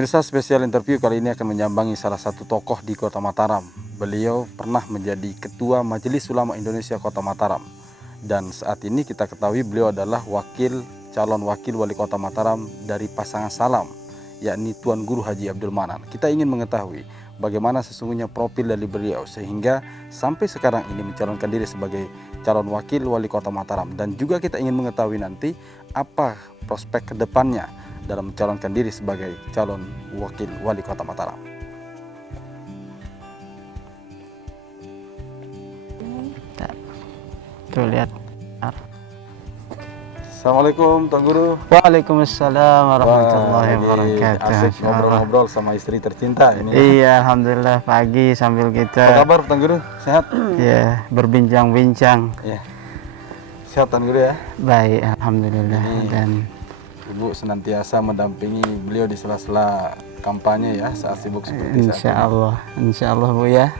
Pemirsa, spesial interview kali ini akan menyambangi salah satu tokoh di Kota Mataram. Beliau pernah menjadi Ketua Majelis Ulama Indonesia Kota Mataram. Dan saat ini kita ketahui beliau adalah calon wakil wali kota Mataram dari pasangan Salam, yakni Tuan Guru Haji Abdul Manan. Kita ingin mengetahui bagaimana sesungguhnya profil dari beliau sehingga sampai sekarang ini mencalonkan diri sebagai calon wakil wali kota Mataram. Dan juga kita ingin mengetahui nanti apa prospek kedepannya dalam mencalonkan diri sebagai calon wakil wali kota Mataram. Tuh lihat. Assalamualaikum Tuan Guru. Waalaikumsalam warahmatullahi wabarakatuh. Asik ngobrol-ngobrol sama istri tercinta ini. Iya, alhamdulillah pagi sambil Apa kita kabar Tuan Guru? Sehat? ya berbincang-bincang. Ya. Sehat Tuan Guru ya. Baik, alhamdulillah. Dan Ibu senantiasa mendampingi beliau di sela-sela kampanye ya saat sibuk seperti saat ini. insya Allah Bu ya.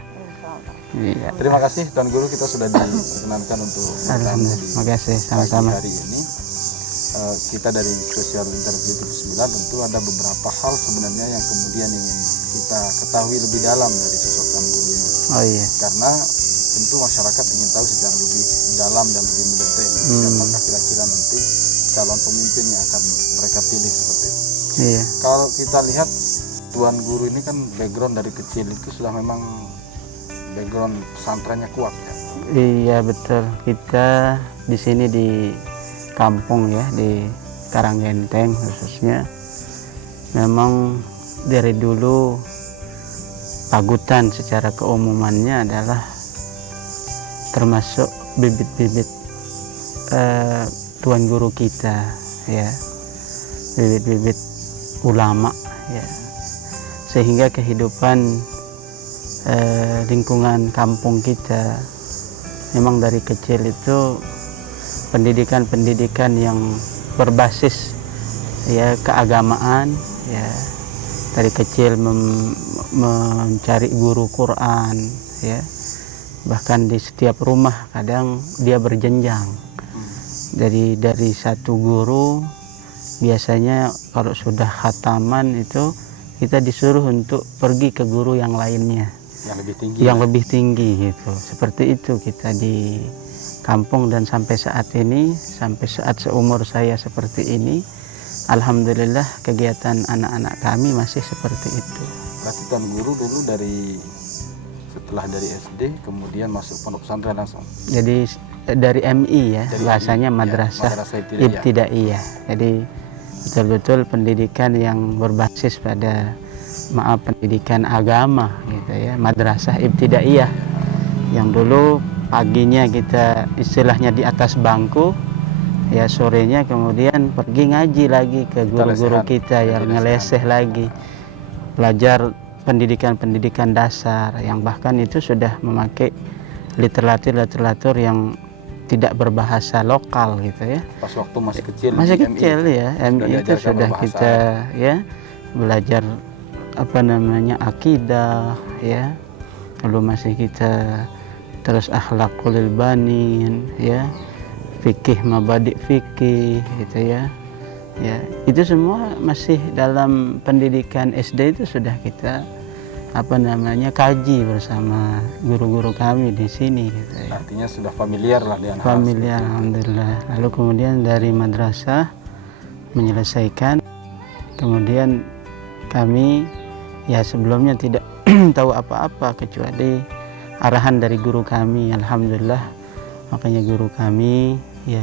Iya. Terima kasih Tuan Guru, kita sudah diperkenankan untuk bertamu di Terima kasih sama-sama. pagi hari ini. Kita dari spesial interview TV 9 tentu ada beberapa hal sebenarnya yang kemudian ingin kita ketahui lebih dalam dari sosok Tuan Guru ini. Oh iya. Karena tentu masyarakat ingin tahu secara lebih dalam dan lebih mendetail siapakah kira-kira nanti calon pemimpin yang akan mereka pilih seperti itu. Iya. Kalau kita lihat Tuan Guru ini kan background dari kecil itu sudah memang background pesantrennya kuat ya. Iya betul. Kita di sini di kampung ya, di Karanggenteng khususnya, memang dari dulu Pagutan secara keumumannya adalah termasuk bibit-bibit Tuan Guru kita ya, bibit-bibit ulama ya, sehingga kehidupan lingkungan kampung kita memang dari kecil itu pendidikan yang berbasis ya keagamaan ya, dari kecil mencari guru Quran ya, bahkan di setiap rumah kadang dia berjenjang. Dari satu guru biasanya kalau sudah khataman itu kita disuruh untuk pergi ke guru yang lainnya yang lebih tinggi gitu. Seperti itu kita di kampung, dan sampai saat ini, sampai saat seumur saya seperti ini, alhamdulillah kegiatan anak-anak kami masih seperti itu. Berarti Tuan Guru dulu setelah dari SD kemudian masuk pondok pesantren langsung. Jadi dari MI ya, dari bahasanya MI, madrasah ya, ibtidaiyah. Jadi betul-betul pendidikan yang berbasis pada pendidikan agama gitu ya, madrasah ibtidaiyah, yang dulu paginya kita istilahnya di atas bangku ya, sorenya kemudian pergi ngaji lagi ke guru-guru kita yang ngeleseh lagi, belajar pendidikan dasar yang bahkan itu sudah memakai literatur yang tidak berbahasa lokal gitu ya. Pas waktu masih kecil ya, MI itu sudah kita ya belajar akidah ya, lalu masih kita terus akhlaqul banin ya, fikih, mabadi fikih gitu ya. Ya, itu semua masih dalam pendidikan SD itu sudah kita kaji bersama guru-guru kami di sini gitu ya. Artinya sudah familiar lah dengan familiar, alhamdulillah. Lalu kemudian dari madrasah menyelesaikan, kemudian kami ya sebelumnya tidak tahu apa-apa kecuali arahan dari guru kami, alhamdulillah. Makanya guru kami ya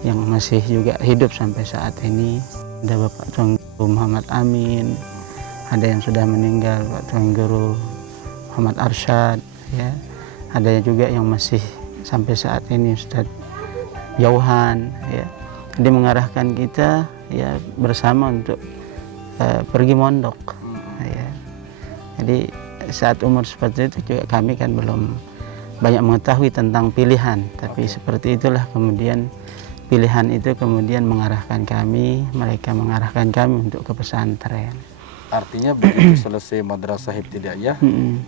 yang masih juga hidup sampai saat ini, ada Bapak Tuan Guru Muhammad Amin, ada yang sudah meninggal Pak Tuan Guru Muhammad Arsyad ya, ada juga yang masih sampai saat ini Ustadz Jauhan ya. Dia mengarahkan kita ya bersama untuk pergi mondok ya. Jadi saat umur seperti itu juga kami kan belum banyak mengetahui tentang pilihan, tapi seperti itulah kemudian pilihan itu kemudian mereka mengarahkan kami untuk ke pesantren. Artinya begitu selesai madrasah ibtidaiyah,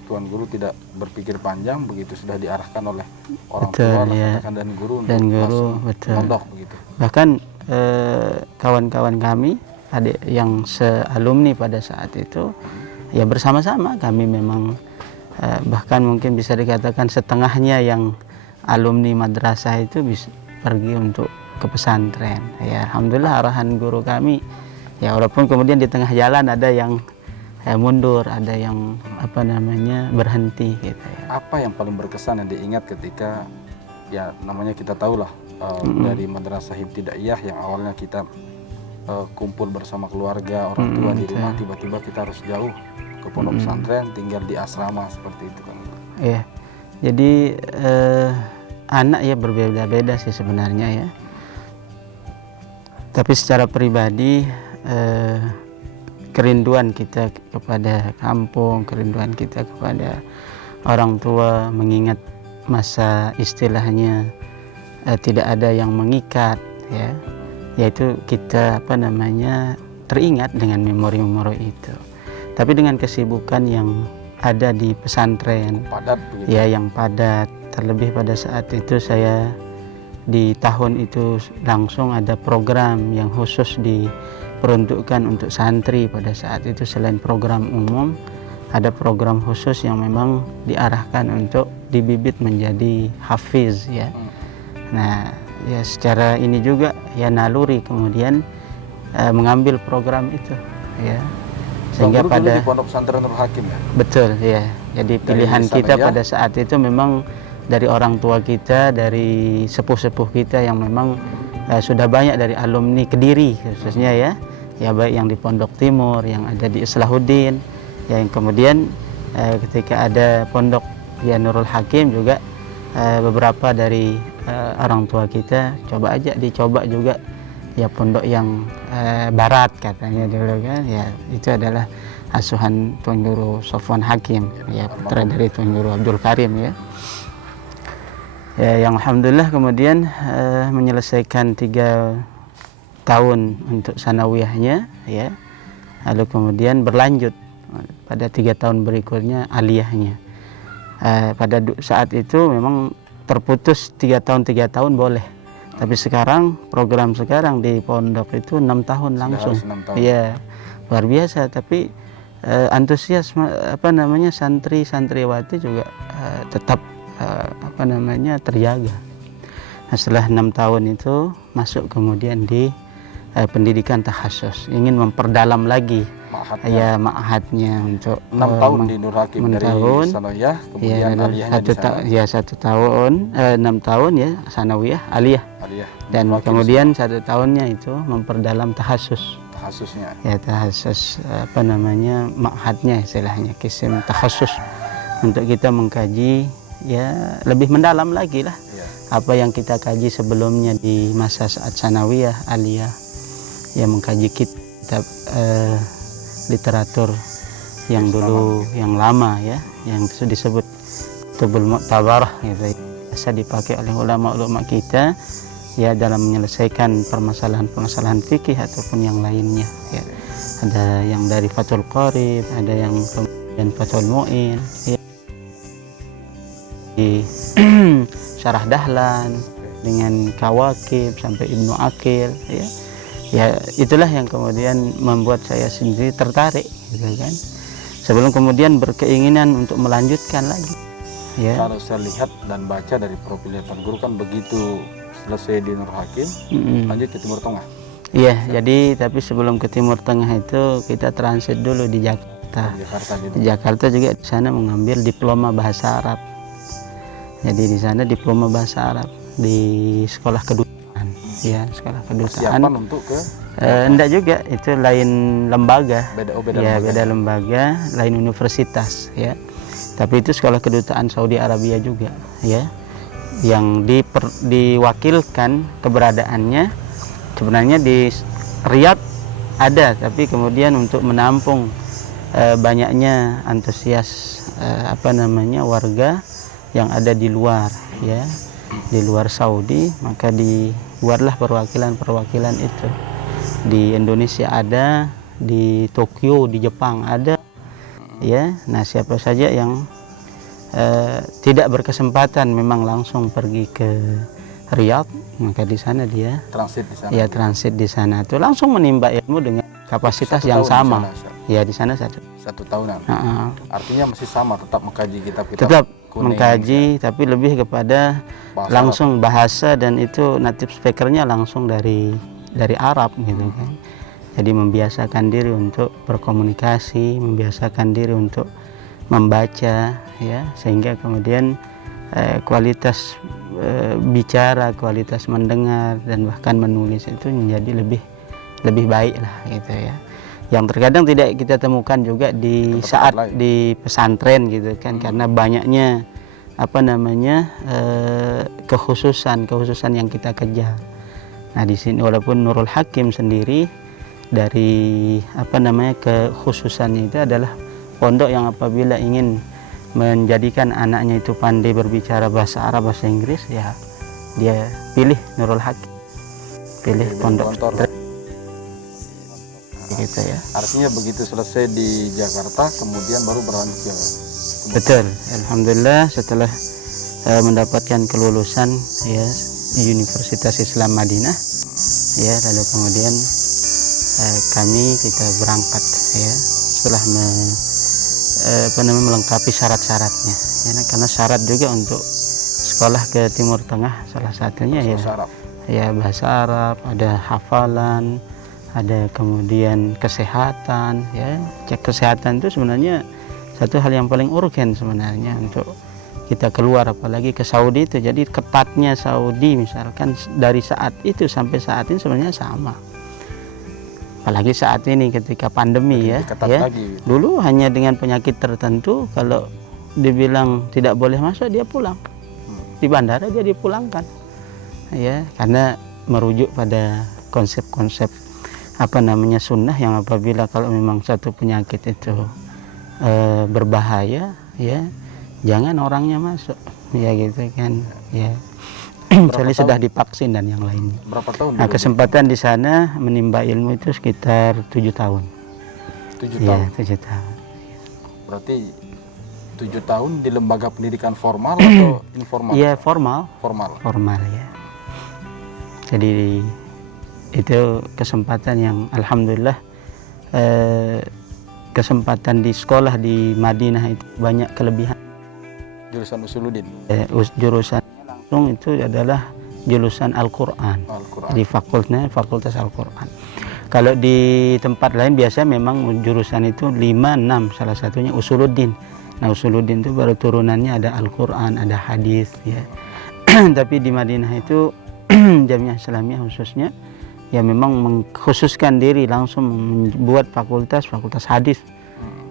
Tuan Guru tidak berpikir panjang, begitu sudah diarahkan oleh orang tua ya, dan guru untuk langsung mondok begitu. Bahkan kawan-kawan kami adik yang sealumni pada saat itu, ya bersama-sama kami memang bahkan mungkin bisa dikatakan setengahnya yang alumni madrasah itu bisa pergi untuk ke pesantren. Ya alhamdulillah arahan guru kami, ya walaupun kemudian di tengah jalan ada yang mundur, ada yang berhenti gitu ya. Apa yang paling berkesan yang diingat ketika ya namanya kita tahu lah dari Madrasah Ibtidaiyah yang awalnya kita kumpul bersama keluarga, orang tua di rumah, tiba-tiba kita harus jauh ke pondok pesantren, tinggal di asrama seperti itu kan. Iya. Jadi anak ya berbeda-beda sih sebenarnya ya. Tapi secara pribadi kerinduan kita kepada kampung, kerinduan kita kepada orang tua, mengingat masa istilahnya tidak ada yang mengikat ya, yaitu kita teringat dengan memori-memori itu. Tapi dengan kesibukan yang ada di pesantren, padat begitu. Ya yang padat, terlebih pada saat itu saya di tahun itu langsung ada program yang khusus diperuntukkan untuk santri. Pada saat itu selain program umum, ada program khusus yang memang diarahkan untuk dibibit menjadi hafiz ya. Nah ya secara ini juga ya naluri kemudian mengambil program itu ya, sehingga pada di pondok pesantren Nurul Hakim ya. Betul ya. Jadi pilihan kita ya, pada saat itu memang dari orang tua kita, dari sepuh-sepuh kita yang memang sudah banyak dari alumni Kediri khususnya ya, ya baik yang di Pondok Timur, yang ada di Islahuddin, ya, yang kemudian ketika ada pondok ya Nurul Hakim juga beberapa dari orang tua kita dicoba juga ya pondok yang barat katanya dulu kan, ya itu adalah asuhan Tuan Guru Sofwan Hakim ya, putra dari Tuan Guru Abdul Karim ya. Ya, yang alhamdulillah kemudian menyelesaikan 3 tahun untuk sanawiyahnya ya, lalu kemudian berlanjut pada 3 tahun berikutnya aliyahnya. Pada saat itu memang terputus 3 tahun boleh, tapi sekarang program sekarang di pondok itu 6 tahun langsung. 6 tahun. Ya luar biasa. Tapi antusias santri santriwati juga tetap terjaga. Nah, setelah 6 tahun itu masuk kemudian di pendidikan tahassus, ingin memperdalam lagi ma'hadnya untuk 6 tahun di Nurul Hakim, dari sanawiyah kemudian ya, aliyahnya di sana. 1 tahun 6 tahun ya sanawiyah aliyah. Dan kemudian 1 tahunnya itu memperdalam tahassusnya ya, tahassus ma'hadnya istilahnya, kisim tahassus, untuk kita mengkaji ya lebih mendalam lagi lah apa yang kita kaji sebelumnya di masa saat sanawiyah aliyah, ya mengkaji kitab literatur yang dulu yang lama ya, yang disebut Tubul Mu'tabarah gitu, biasa dipakai oleh ulama-ulama kita ya dalam menyelesaikan permasalahan-permasalahan fikih ataupun yang lainnya ya. Ada yang dari Fathul Qarib, ada yang kemudian Fathul Mu'in ya. Syarah Dahlan dengan Kawakib sampai Ibnu Aqil ya. Ya itulah yang kemudian membuat saya sendiri tertarik gitu kan, sebelum kemudian berkeinginan untuk melanjutkan lagi ya. Kalau saya lihat dan baca dari profil Tuan Guru kan begitu selesai di Nurul Hakim lanjut ke Timur Tengah. Iya, jadi tapi sebelum ke Timur Tengah itu kita transit dulu di Jakarta. Di Jakarta juga di sana mengambil diploma bahasa Arab. Jadi di sana diploma bahasa Arab di sekolah kedutaan, ya sekolah kedutaan. Persiapan untuk ke? Enggak juga, itu lain lembaga. Beda lembaga, lain universitas, ya. Tapi itu sekolah kedutaan Saudi Arabia juga, ya. Yang diwakilkan keberadaannya sebenarnya di Riyadh ada, tapi kemudian untuk menampung banyaknya antusias warga yang ada di luar ya, di luar Saudi, maka dibuatlah perwakilan itu. Di Indonesia ada, di Tokyo, di Jepang ada ya. Nah, siapa saja yang tidak berkesempatan memang langsung pergi ke Riyadh, maka di sana dia transit di sana. Ya, transit di sana itu langsung menimba ilmu dengan kapasitas 1 yang tahun sama. di sana, Ya di sana 1. 1 tahunan. Heeh. Artinya masih sama, tetap mengkaji kitab-kitab Tetap kuno mengkaji, tapi lebih kepada bahasa langsung bahasa, dan itu native speakernya langsung dari Arab gitu kan. Jadi membiasakan diri untuk berkomunikasi, membiasakan diri untuk membaca, ya, sehingga kemudian kualitas bicara, kualitas mendengar, dan bahkan menulis itu menjadi lebih baik lah gitu ya. Yang terkadang tidak kita temukan juga di tempat saat lain. di pesantren gitu kan, karena banyaknya kekhususan yang kita kejar. Nah di sini walaupun Nurul Hakim sendiri dari kekhususannya itu adalah pondok yang apabila ingin menjadikan anaknya itu pandai berbicara bahasa Arab, bahasa Inggris, ya dia pilih Nurul Hakim, pilih pondok Kontor. gitu ya. Artinya begitu selesai di Jakarta, kemudian baru berlanjut ke Betul, alhamdulillah setelah mendapatkan kelulusan ya Universitas Islam Madinah, ya lalu kemudian kita berangkat ya setelah melengkapi syarat-syaratnya ya, karena syarat juga untuk sekolah ke Timur Tengah salah satunya ya bahasa Arab, ada hafalan, ada kemudian kesehatan ya. Cek kesehatan itu sebenarnya satu hal yang paling urgen sebenarnya untuk kita keluar, apalagi ke Saudi itu. Jadi ketatnya Saudi misalkan dari saat itu sampai saat ini sebenarnya sama, apalagi saat ini ketika pandemi ya. Dulu hanya dengan penyakit tertentu kalau dibilang tidak boleh masuk dia pulang, di bandara dia dipulangkan ya, karena merujuk pada konsep-konsep sunnah yang apabila kalau memang satu penyakit itu berbahaya ya jangan orangnya masuk ya gitu kan ya. Kecuali sudah divaksin dan yang lainnya. Berapa tahun? Nah kesempatan di sana menimba ilmu itu sekitar 7 tahun. 7 ya, tahun. 7 tahun. Berarti 7 tahun di lembaga pendidikan formal atau informal? Iya formal ya. Jadi itu kesempatan yang alhamdulillah kesempatan di sekolah di Madinah itu banyak kelebihan. Jurusan Usuluddin. Jurusan langsung itu adalah jurusan Al-Quran. Di fakultas Al-Quran. Kalau di tempat lain biasa memang jurusan itu 5, 6, salah satunya Usuluddin. Nah Usuluddin itu baru turunannya ada Al-Quran, ada hadis ya. Tapi di Madinah itu Jamiah Islamiyah khususnya ya memang mengkhususkan diri langsung membuat fakultas hadis.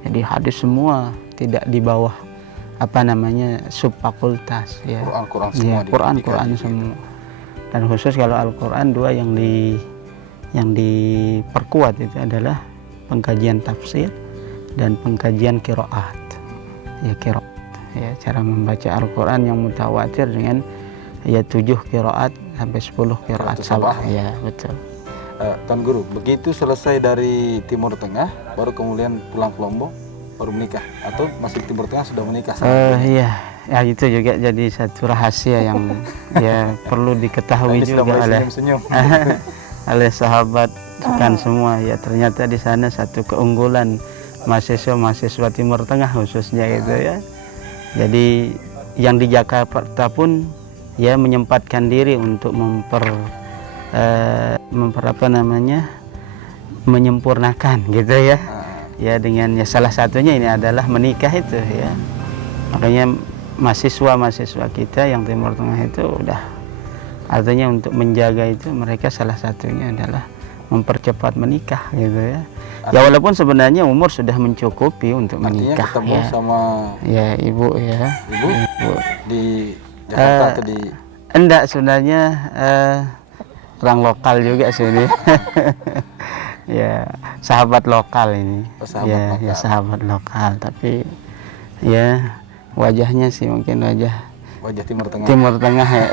Jadi hadis semua, tidak di bawah sub fakultas ya. Quran semua. Ya, Quran semua. Dan khusus kalau Al-Quran 2 yang diperkuat itu adalah pengkajian tafsir dan pengkajian qiraat. Ya qiraat. Ya cara membaca Al-Quran yang mutawatir dengan ya 7 qiraat sampai 10 qiraat sabah. Ya, betul. Tuan Guru, begitu selesai dari Timur Tengah, baru kemudian pulang ke Lombok, baru menikah, atau masih di Timur Tengah sudah menikah? Iya, ya itu juga jadi satu rahasia yang ya perlu diketahui juga oleh sahabat kan semua. Ya ternyata di sana satu keunggulan mahasiswa Timur Tengah khususnya gitu ya. Jadi yang di Jakarta pun ya menyempatkan diri untuk menyempurnakan gitu ya. Ya dengan ya salah satunya ini adalah menikah itu ya. Makanya mahasiswa kita yang Timur Tengah itu udah artinya untuk menjaga itu mereka salah satunya adalah mempercepat menikah gitu ya. Ya walaupun sebenarnya umur sudah mencukupi untuk menikah. Ketemu ya. Sama ya ibu di Jakarta atau di enggak sebenarnya orang lokal juga sini. Ya sahabat lokal ini. Ya sahabat lokal, tapi ya wajahnya sih mungkin wajah Timur Tengah ya.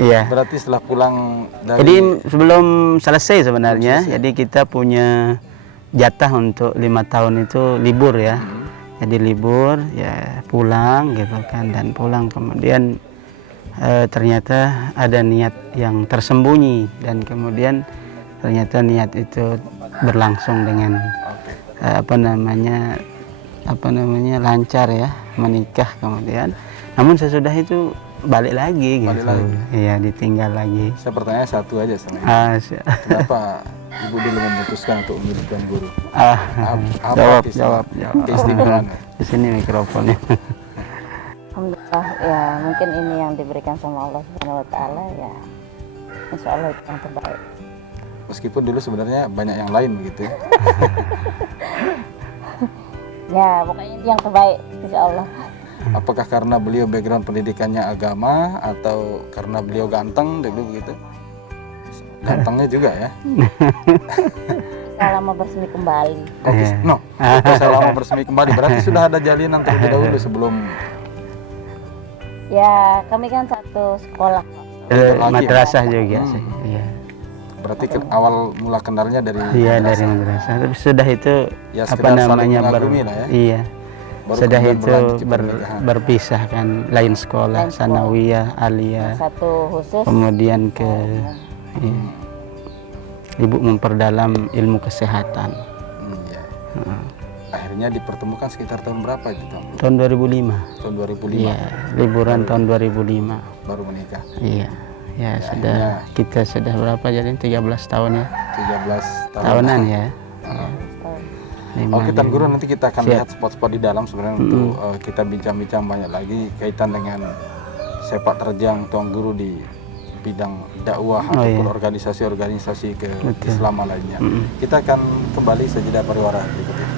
Iya. Berarti setelah pulang dari... Jadi sebelum selesai sebenarnya, jadi kita punya jatah untuk 5 tahun itu libur ya. Jadi libur ya pulang gitu kan, dan pulang kemudian ternyata ada niat yang tersembunyi, dan kemudian ternyata niat itu berlangsung dengan Oke. apa namanya lancar ya, menikah kemudian. Namun sesudah itu balik lagi Balik gitu. lagi. Iya, ditinggal lagi. Saya bertanya satu aja sama Ibu. Ah, Kenapa Ibu dulu memutuskan untuk memilih Tuan Guru? Apa jawab, keistimewaan- jawab. keistimewaannya? Di sini mikrofonnya. Alhamdulillah, ya mungkin ini yang diberikan sama Allah Subhanahu wa taala, ya insya Allah itu yang terbaik. Meskipun dulu sebenarnya banyak yang lain begitu ya. Ya pokoknya ini yang terbaik insya Allah. Apakah karena beliau background pendidikannya agama atau karena beliau ganteng dulu begitu? Gantengnya juga ya. Bisa lama bersemi kembali. Oke, Iya. no. Oke, saya lama bersemi kembali. Berarti sudah ada jalinan terlebih dahulu sebelum Ya kami kan satu sekolah. lagi. Madrasah juga sih. Iya. berarti awal mula kenalnya dari Iya, dari madrasah. madrasah. Tapi sudah itu Ya, apa sekedar saling namanya mengagumi lah ya. Iya. Baru Sudah kemudian itu berlanjut ke pernikahan. berpisah kan, lain sekolah, Lain sekolah. sanawiyah, aliyah, Satu khusus. kemudian ke iya. Ibu memperdalam ilmu kesehatan. Iya. Akhirnya dipertemukan sekitar tahun berapa itu Tuan? Tahun 2005. Tahun 2005 Iya, liburan tahun 2005. baru menikah. Iya. Ya, Ya, sudah akhirnya- kita sudah berapa jadi 13 tahun ya. 13 tahun. Tahunan ya. Ah. Lima, Oke Tuan lima. Guru, nanti kita akan Siap. lihat spot-spot di dalam sebenarnya untuk kita bincang-bincang banyak lagi kaitan dengan sepak terjang Tuan Guru di bidang dakwah Oh, ataupun iya. organisasi-organisasi Betul. keislaman lainnya. Mm-mm. Kita akan kembali sejedah pariwara berikut ini.